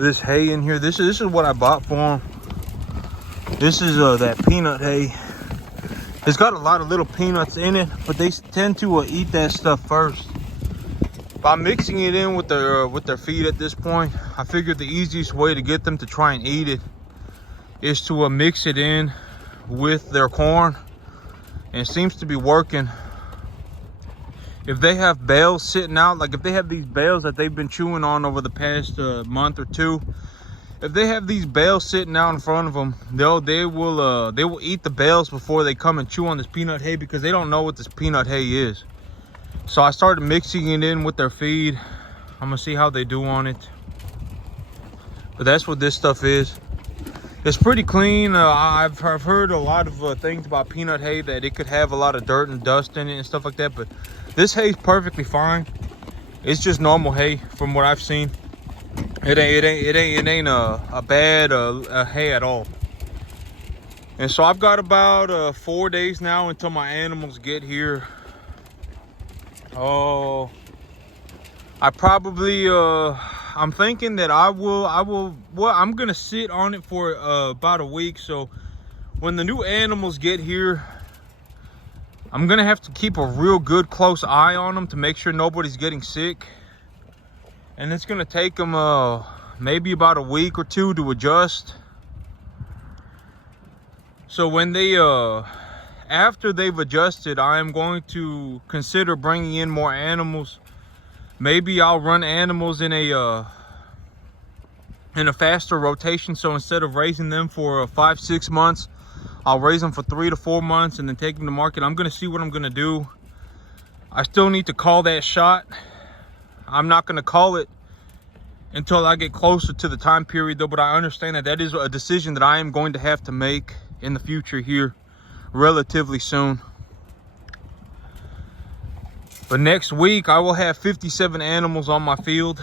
this hay in here. This is what I bought for them. This is that peanut hay. It's got a lot of little peanuts in it, but they tend to eat that stuff first. By mixing it in with their feed at this point, I figured the easiest way to get them to try and eat it is to mix it in with their corn, and it seems to be working. If they have bales sitting out, like if they have these bales that they've been chewing on over the past month or two, if they have these bales sitting out in front of them, they will eat the bales before they come and chew on this peanut hay, because they don't know what this peanut hay is. So I started mixing it in with their feed. I'm gonna see how they do on it. But that's what this stuff is. It's pretty clean. I've heard a lot of things about peanut hay, that it could have a lot of dirt and dust in it and stuff like that, but this hay is perfectly fine. It's just normal hay from what I've seen. It ain't a bad hay at all. And so I've got about 4 days now until my animals get here. Oh, I probably I'm thinking that I'm gonna sit on it for about a week. So when the new animals get here, I'm gonna have to keep a real good close eye on them to make sure nobody's getting sick. And it's gonna take them maybe about a week or two to adjust. So when they after they've adjusted, I am going to consider bringing in more animals. Maybe I'll run animals in a faster rotation. So instead of raising them for 5-6 months, I'll raise them for 3 to 4 months and then take them to market. I'm gonna see what I'm gonna do. I still need to call that shot. I'm not gonna call it until I get closer to the time period though, but I understand that that is a decision that I am going to have to make in the future here relatively soon. But next week I will have 57 animals on my field,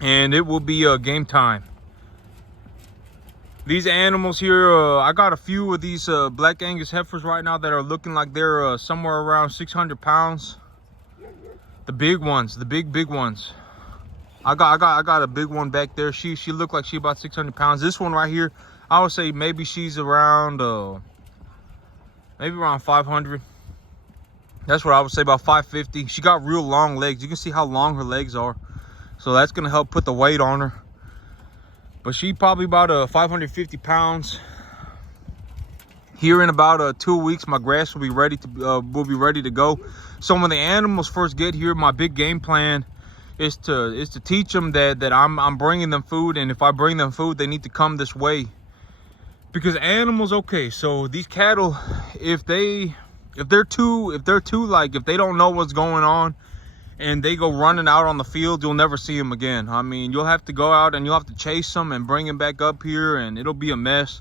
and it will be game time. These animals here, I got a few of these Black Angus heifers right now that are looking like they're somewhere around 600 pounds. The big ones, the big ones. I got a big one back there. She looked like she about 600 pounds. This one right here, I would say maybe she's around maybe around 500. That's what I would say, about 550. She got real long legs. You can see how long her legs are, so that's gonna help put the weight on her. But she probably about 550 pounds. Here in about 2 weeks, my grass will be ready to go. So when the animals first get here, my big game plan is to teach them that I'm bringing them food, and if I bring them food, they need to come this way. Because animals, okay, so these cattle, if they don't know what's going on and they go running out on the field, you'll never see them again. I mean, you'll have to go out and you'll have to chase them and bring them back up here, and it'll be a mess.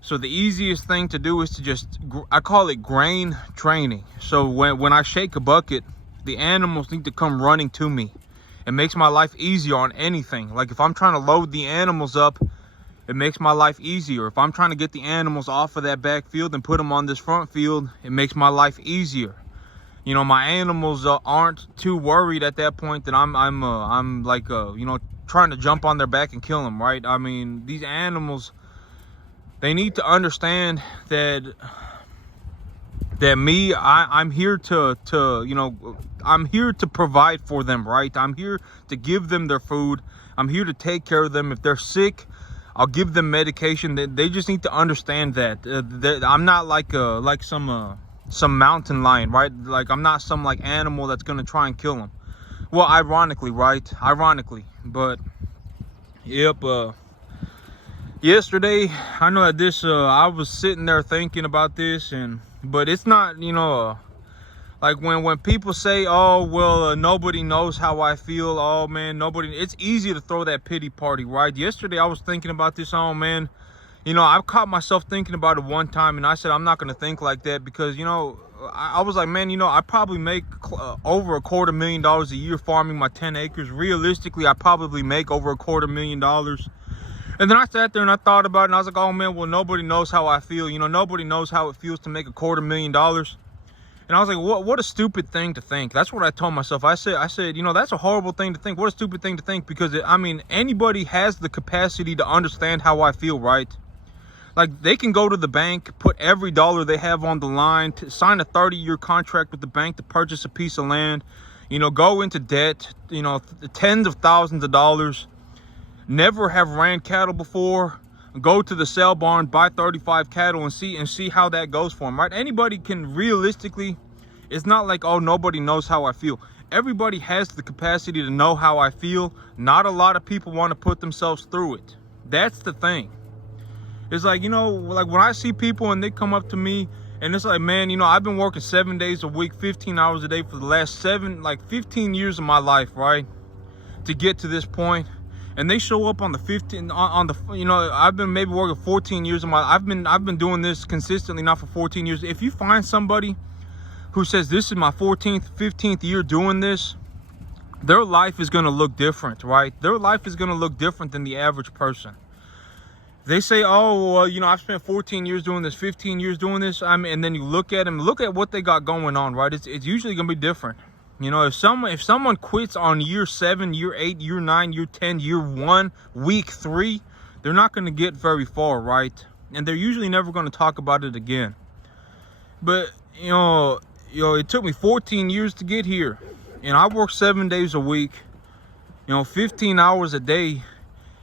So the easiest thing to do is to just, I call it grain training. So when I shake a bucket, the animals need to come running to me. It makes my life easier on anything. Like if I'm trying to load the animals up, it makes my life easier. If I'm trying to get the animals off of that back field and put them on this front field, it makes my life easier. You know, my animals aren't too worried at that point that I'm like you know, trying to jump on their back and kill them, right? I mean, these animals, they need to understand that me, I'm here to you know, I'm here to provide for them, right? I'm here to give them their food. I'm here to take care of them. If they're sick, I'll give them medication. They just need to understand that I'm not like some mountain lion, right? Like I'm not some like animal that's gonna try and kill them. Well, ironically, right? Ironically, but yep. Yesterday, I know that this I was sitting there thinking about this, but it's not, you know, like when people say, oh well, nobody knows how I feel, oh man, it's easy to throw that pity party, right? Yesterday I was thinking about this, oh man, you know, I've caught myself thinking about it one time, and I said I'm not going to think like that, because, you know, I was like, man, you know, I probably make over $250,000 a year farming my 10 acres. Realistically, I probably make over $250,000. And then I sat there and I thought about it, and I was like, oh man, well, nobody knows how I feel. You know, nobody knows how it feels to make $250,000. And I was like, what a stupid thing to think. That's what I told myself. I said, you know, that's a horrible thing to think. What a stupid thing to think, because I mean, anybody has the capacity to understand how I feel, right? Like, they can go to the bank, put every dollar they have on the line, to sign a 30-year contract with the bank to purchase a piece of land, you know, go into debt, you know, tens of thousands of dollars, never have ran cattle before, go to the sale barn, buy 35 cattle and see how that goes for them, right? Anybody can realistically, it's not like, oh, nobody knows how I feel. Everybody has the capacity to know how I feel. Not a lot of people want to put themselves through it. That's the thing. It's like, you know, like when I see people and they come up to me and it's like, man, you know, I've been working 7 days a week, 15 hours a day for the last 15 years of my life, right? To get to this point. And they show up on the 15, on the, you know, I've been maybe working 14 years of my, I've been doing this consistently now for 14 years. If you find somebody who says this is my 14th, 15th year doing this, their life is going to look different, right? Their life is going to look different than the average person. They say, oh, well, you know, I've spent 14 years doing this, 15 years doing this. I mean, and then you look at them, look at what they got going on, right? It's usually going to be different. You know, if someone quits on year 7, year 8, year 9, year 10, year 1, week 3, they're not going to get very far, right? And they're usually never going to talk about it again. But, you know, it took me 14 years to get here. And I work 7 days a week, you know, 15 hours a day.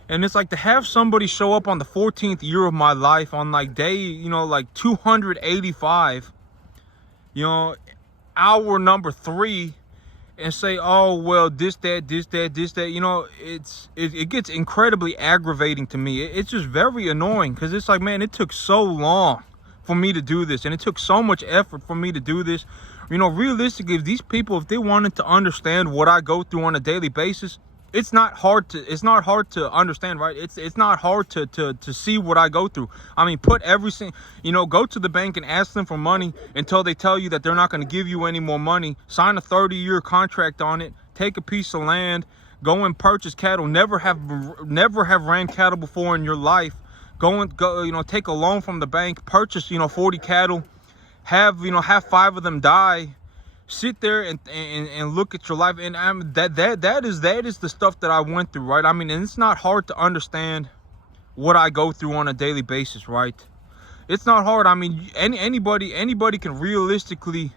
And it's like, to have somebody show up on the 14th year of my life on like day, you know, like 285, you know, hour number 3, and say, oh, well, this, that, you know, it gets incredibly aggravating to me. It's just very annoying, because it's like, man, it took so long for me to do this, and it took so much effort for me to do this. You know, realistically, if these people, if they wanted to understand what I go through on a daily basis, it's not hard to understand, right? It's not hard to see what I go through. I mean, put everything, you know, go to the bank and ask them for money until they tell you that they're not going to give you any more money. Sign a 30-year contract on it. Take a piece of land. Go and purchase cattle. Never have ran cattle before in your life. Go, you know, take a loan from the bank. Purchase, you know, 40 cattle. Have 5 of them die. Sit there and look at your life, and that is the stuff that I went through, right? I mean, and it's not hard to understand what I go through on a daily basis, right? It's not hard. I mean, anybody can realistically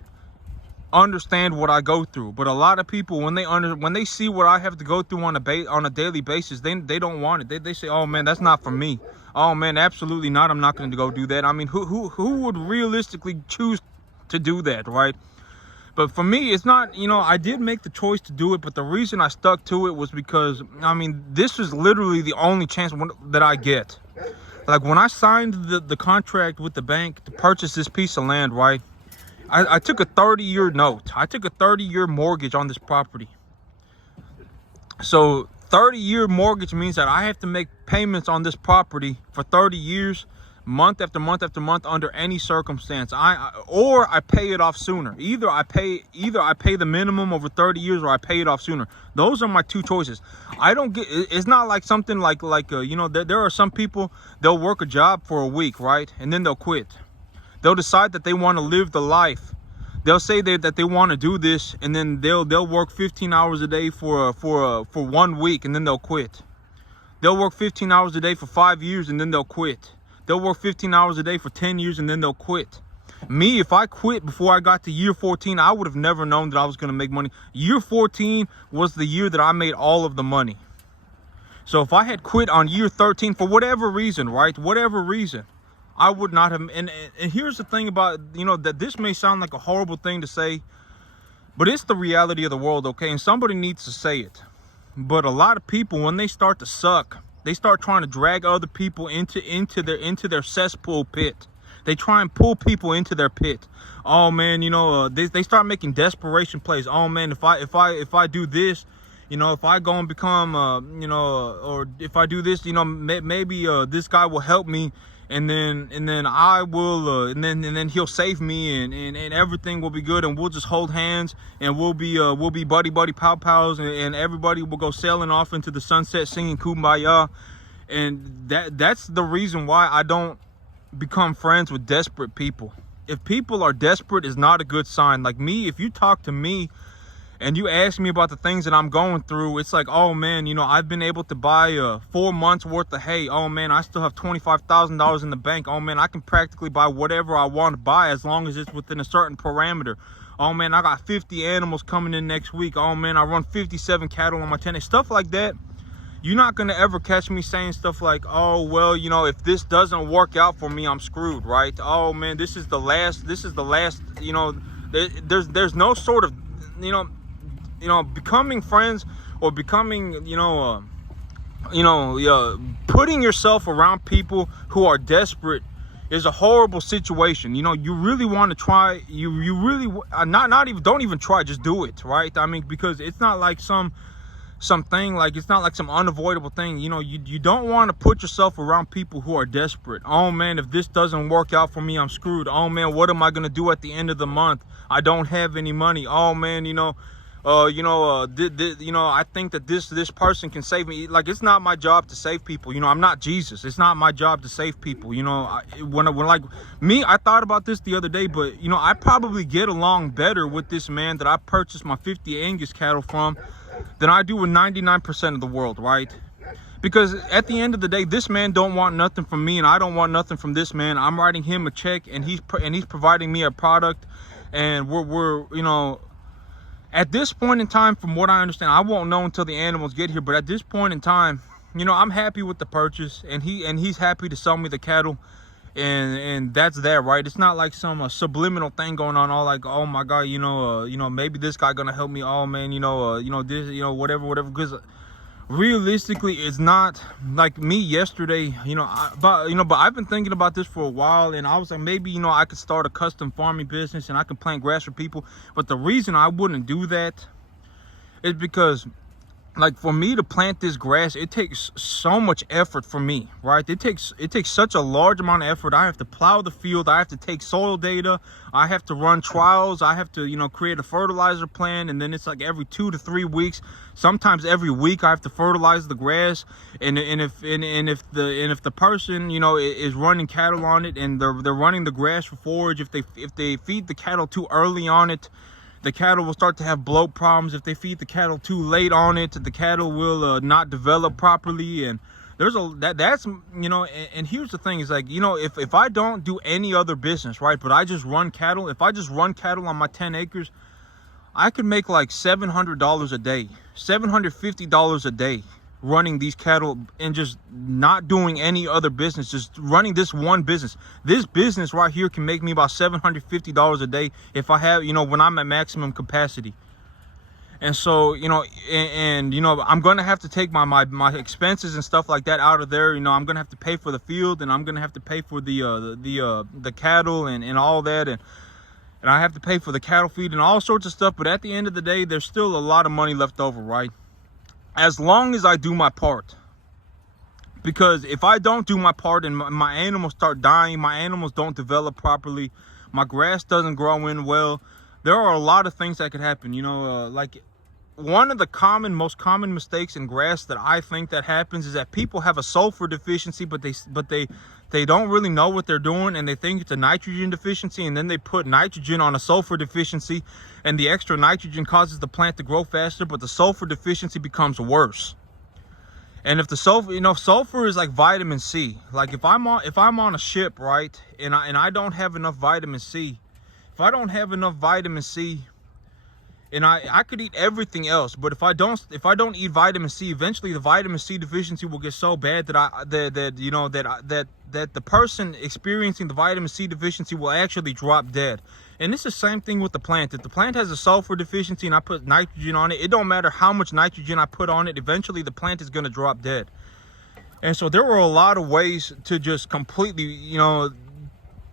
understand what I go through, but a lot of people, when they see what I have to go through on a daily basis, they don't want it. They say, oh man, that's not for me. Oh man, absolutely not. I'm not going to go do that. I mean, who would realistically choose to do that, right? But for me, it's not, you know, I did make the choice to do it, but the reason I stuck to it was because, I mean, this is literally the only chance that I get. Like, when I signed the contract with the bank to purchase this piece of land, right, I took a 30-year note. I took a 30-year mortgage on this property. So 30-year mortgage means that I have to make payments on this property for 30 years, month after month after month, under any circumstance. Or I pay it off sooner. Either I pay the minimum over 30 years, or I pay it off sooner. Those are my two choices. I don't get, it's not like something like you know, there are some people, they'll work a job for a week, right, and then they'll quit. They'll decide that they want to live the life. They'll say that they want to do this, and then they'll work 15 hours a day for 1 week, and then they'll quit. They'll work 15 hours a day for 5 years, and then they'll quit. They'll work 15 hours a day for 10 years, and then they'll quit. Me, if I quit before I got to year 14, I would have never known that I was going to make money. Year 14 was the year that I made all of the money. So if I had quit on year 13, for whatever reason, right, whatever reason, I would not have. And here's the thing about, you know, that this may sound like a horrible thing to say, but it's the reality of the world, okay? And somebody needs to say it. But a lot of people, when they start to suck, they start trying to drag other people into their cesspool pit. They try and pull people into their pit. Oh man, you know, they start making desperation plays. Oh man, if I do this, you know, if I go and become, you know, or if I do this, you know, maybe this guy will help me, and then I will, and then he'll save me, and everything will be good, and we'll just hold hands, and we'll be buddy pals, and everybody will go sailing off into the sunset singing Kumbaya. And that's the reason why I don't become friends with desperate people. if people are desperate, is not a good sign. Like me, if you talk to me and you ask me about the things that I'm going through, it's like, oh man, you know, I've been able to buy 4 months worth of hay. Oh man, I still have $25,000 in the bank. Oh man, I can practically buy whatever I want to buy as long as it's within a certain parameter. Oh man, I got 50 animals coming in next week. Oh man, I run 57 cattle on my 10. Stuff like that. You're not gonna ever catch me saying stuff like, oh well, you know, if this doesn't work out for me, I'm screwed, right? Oh man, this is the last, you know, there's no sort of, you know, becoming friends or becoming, putting yourself around people who are desperate is a horrible situation. You know, you really want to try, you really, don't even try, just do it, right? I mean, because it's not like something, like it's not like some unavoidable thing. You know, you don't want to put yourself around people who are desperate. Oh man, if this doesn't work out for me, I'm screwed. Oh man, what am I gonna do at the end of the month? I don't have any money. Oh man, I think that this person can save me. Like, it's not my job to save people. You know, I'm not Jesus. It's not my job to save people. You know, when like me, I thought about this the other day, but you know, I probably get along better with this man that I purchased my 50 Angus cattle from than I do with 99% of the world, right? Because at the end of the day, this man don't want nothing from me, and I don't want nothing from this man. I'm writing him a check, and he's providing me a product, and we're you know, at this point in time, from what I understand, I won't know until the animals get here, but at this point in time, you know, I'm happy with the purchase, and he's happy to sell me the cattle, and that's that, right? It's not like some subliminal thing going on, all like, oh my god, you know, maybe this guy gonna help me. Oh man, this, whatever, because realistically, it's not like me yesterday. But I've been thinking about this for a while, and I was like, maybe, you know, I could start a custom farming business and I can plant grass for people. But the reason I wouldn't do that is because, like, for me to plant this grass, it takes so much effort for me, right? It takes such a large amount of effort. I have to plow the field, I have to take soil data, I have to run trials, I have to, you know, create a fertilizer plan, and then it's like every 2 to 3 weeks, sometimes every week, I have to fertilize the grass. And if the person, you know, is running cattle on it, and they're running the grass for forage, if they feed the cattle too early on it, the cattle will start to have bloat problems. If they feed the cattle too late on it, the cattle will not develop properly. And there's that's you know, and here's the thing, is like, you know, if I don't do any other business, right, but I just run cattle, if I just run cattle on my 10 acres, I could make like $700 a day, $750 a day, running these cattle and just not doing any other business, just running this one business. This business right here can make me about $750 a day if I have, you know, when I'm at maximum capacity. And so, you know, and you know, I'm gonna have to take my expenses and stuff like that out of there. You know, I'm gonna have to pay for the field, and I'm gonna have to pay for the cattle and all that, and I have to pay for the cattle feed and all sorts of stuff. But at the end of the day, there's still a lot of money left over, right? As long as I do my part. Because if I don't do my part and my animals start dying, my animals don't develop properly, my grass doesn't grow in well, there are a lot of things that could happen. You know, like one of the most common mistakes in grass that I think that happens is that people have a sulfur deficiency, but they don't really know what they're doing, and they think it's a nitrogen deficiency, and then they put nitrogen on a sulfur deficiency, and the extra nitrogen causes the plant to grow faster, but the sulfur deficiency becomes worse. And if the sulfur, you know, sulfur is like vitamin C. Like if I'm on a ship, right, and I don't have enough vitamin C, if I don't have enough vitamin C, and I could eat everything else, but if I don't eat vitamin C, eventually the vitamin C deficiency will get so bad that that the person experiencing the vitamin C deficiency will actually drop dead. And it's the same thing with the plant. If the plant has a sulfur deficiency and I put nitrogen on it, it don't matter how much nitrogen I put on it, eventually the plant is going to drop dead. And so there were a lot of ways to just completely, you know,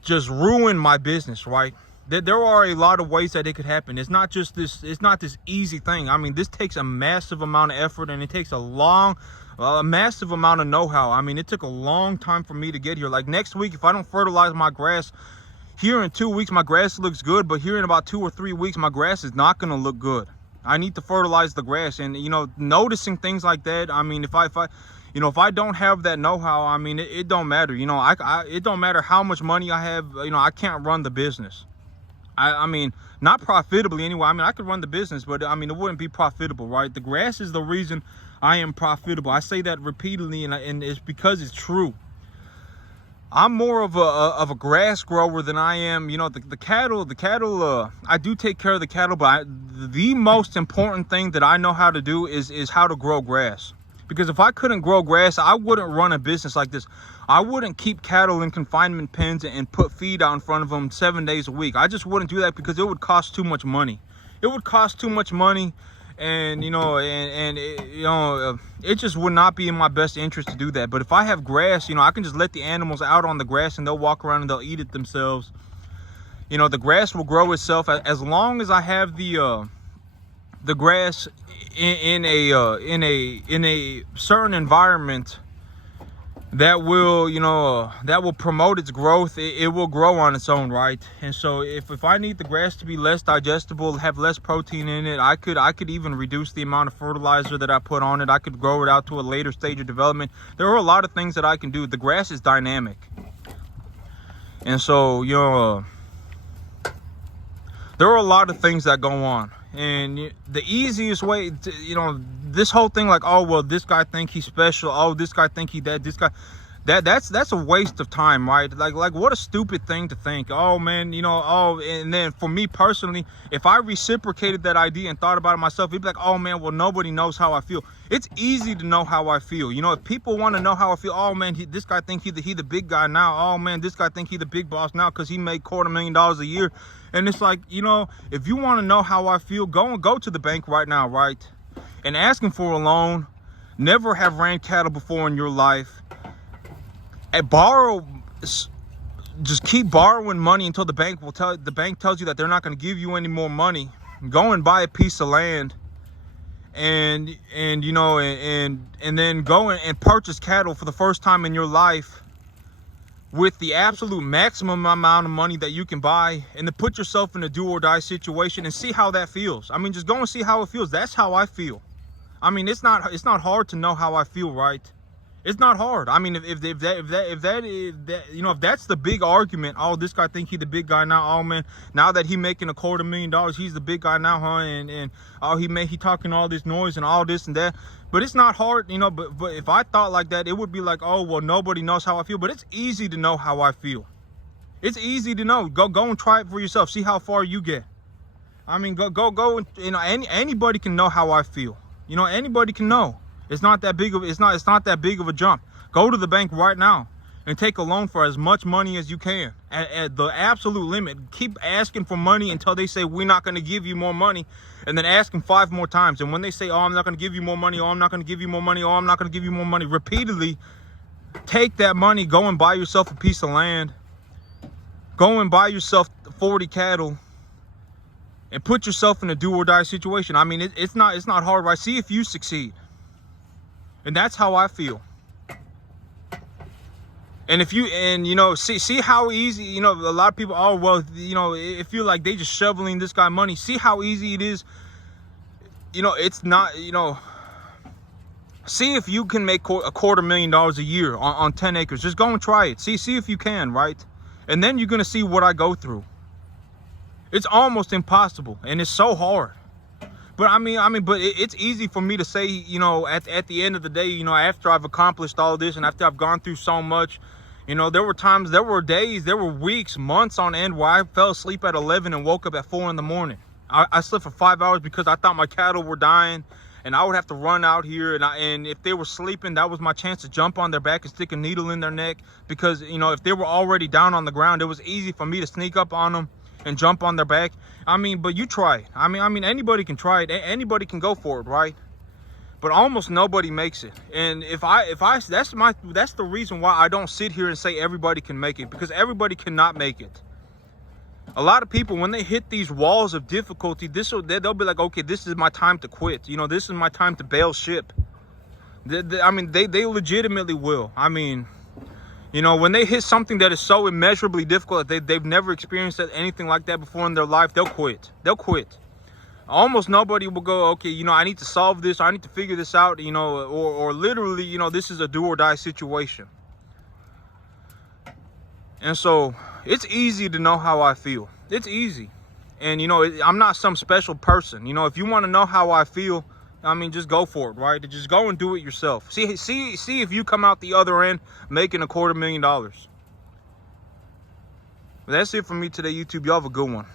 just ruin my business, right? There are a lot of ways that it could happen. It's not just this, it's not this easy thing. I mean, this takes a massive amount of effort, and it takes a massive amount of know-how. I mean, it took a long time for me to get here. Like next week, if I don't fertilize my grass, here in 2 weeks, my grass looks good, but here in about 2 or 3 weeks, my grass is not going to look good. I need to fertilize the grass. And, you know, noticing things like that, I mean, if I don't have that know-how, I mean, it don't matter. You know, it don't matter how much money I have. You know, I can't run the business. I mean, not profitably anyway. I mean, I could run the business, but I mean, it wouldn't be profitable, right? The grass is the reason I am profitable. I say that repeatedly, and it's because it's true. I'm more of a grass grower than I am, you know, the cattle. I do take care of the cattle, but the most important thing that I know how to do is how to grow grass. Because if I couldn't grow grass, I wouldn't run a business like this. I wouldn't keep cattle in confinement pens and put feed out in front of them 7 days a week. I just wouldn't do that because it would cost too much money. It would cost too much money, and you know, it just would not be in my best interest to do that. But if I have grass, you know, I can just let the animals out on the grass and they'll walk around and they'll eat it themselves. You know, the grass will grow itself as long as I have the grass in a certain environment that will, you know, that will promote its growth. It will grow on its own, right? And so if I need the grass to be less digestible, have less protein in it, I could even reduce the amount of fertilizer that I put on it. I could grow it out to a later stage of development. There are a lot of things that I can do. The grass is dynamic, and so, you know, there are a lot of things that go on. And the easiest way to, you know, this whole thing, like, oh, well, this guy think he's special, oh, this guy think he that, this guy, that's a waste of time, right? Like what a stupid thing to think. Oh man, you know, oh, and then for me personally, if I reciprocated that idea and thought about it myself, it'd be like, oh man, well, nobody knows how I feel. It's easy to know how I feel. You know, if people want to know how I feel, oh man, this guy think he the big guy now. Oh man, this guy think he the big boss now because he made $250,000 a year. And it's like, you know, if you want to know how I feel, go to the bank right now, right? And asking for a loan. Never have ran cattle before in your life. And just keep borrowing money until the bank tells you that they're not going to give you any more money. Go and buy a piece of land, and you know, and then go and purchase cattle for the first time in your life with the absolute maximum amount of money that you can buy, and to put yourself in a do or die situation and see how that feels. I mean, just go and see how it feels. That's how I feel. I mean, it's not hard to know how I feel, right? It's not hard. I mean, if that you know, if that's the big argument, oh, this guy think he the big guy now. Oh man, now that he making $250,000, he's the big guy now, huh? And oh, he talking all this noise and all this and that. But it's not hard, you know. But if I thought like that, it would be like, oh well, nobody knows how I feel. But it's easy to know how I feel. It's easy to know. Go and try it for yourself. See how far you get. I mean, go. You know, anybody can know how I feel. You know, anybody can know. It's not that big of that big of a jump. Go to the bank right now and take a loan for as much money as you can at the absolute limit. Keep asking for money until they say we're not going to give you more money, and then ask them 5 more times. And when they say, oh, I'm not going to give you more money, oh, I'm not going to give you more money, oh, I'm not going to give you more money, repeatedly take that money, go and buy yourself a piece of land, go and buy yourself 40 cattle, and put yourself in a do or die situation. I mean, it's not hard, right? See if you succeed. And that's how I feel. And you know, see how easy, you know, a lot of people, oh well, you know, it feel like they just shoveling this guy money. See how easy it is. You know, it's not, you know, see if you can make $250,000 a year on 10 acres. Just go and try it. See if you can, right? And then you're gonna see what I go through. It's almost impossible, and it's so hard. But I mean, it's easy for me to say, you know, at the end of the day, you know, after I've accomplished all this and after I've gone through so much, you know, there were times, there were days, there were weeks, months on end where I fell asleep at 11 and woke up at 4 in the morning. I slept for 5 hours because I thought my cattle were dying, and I would have to run out here, and if they were sleeping, that was my chance to jump on their back and stick a needle in their neck, because, you know, if they were already down on the ground, it was easy for me to sneak up on them and jump on their back. I mean, but you try it. I mean, anybody can try it. Anybody can go for it, right? But almost nobody makes it. And that's the reason why I don't sit here and say everybody can make it, because everybody cannot make it. A lot of people, when they hit these walls of difficulty, they'll be like, okay, this is my time to quit. You know, this is my time to bail ship. I mean, they legitimately will. I mean, you know, when they hit something that is so immeasurably difficult that they've never experienced anything like that before in their life, they'll quit. They'll quit. almost nobody will go, okay, you know, I need to solve this, I need to figure this out, you know, or literally, you know, this is a do or die situation. And so it's easy to know how I feel. It's easy. And, you know, I'm not some special person. You know, if you want to know how I feel, I mean, just go for it, right? Just go and do it yourself. See if you come out the other end making $250,000. That's it for me today, YouTube. Y'all have a good one.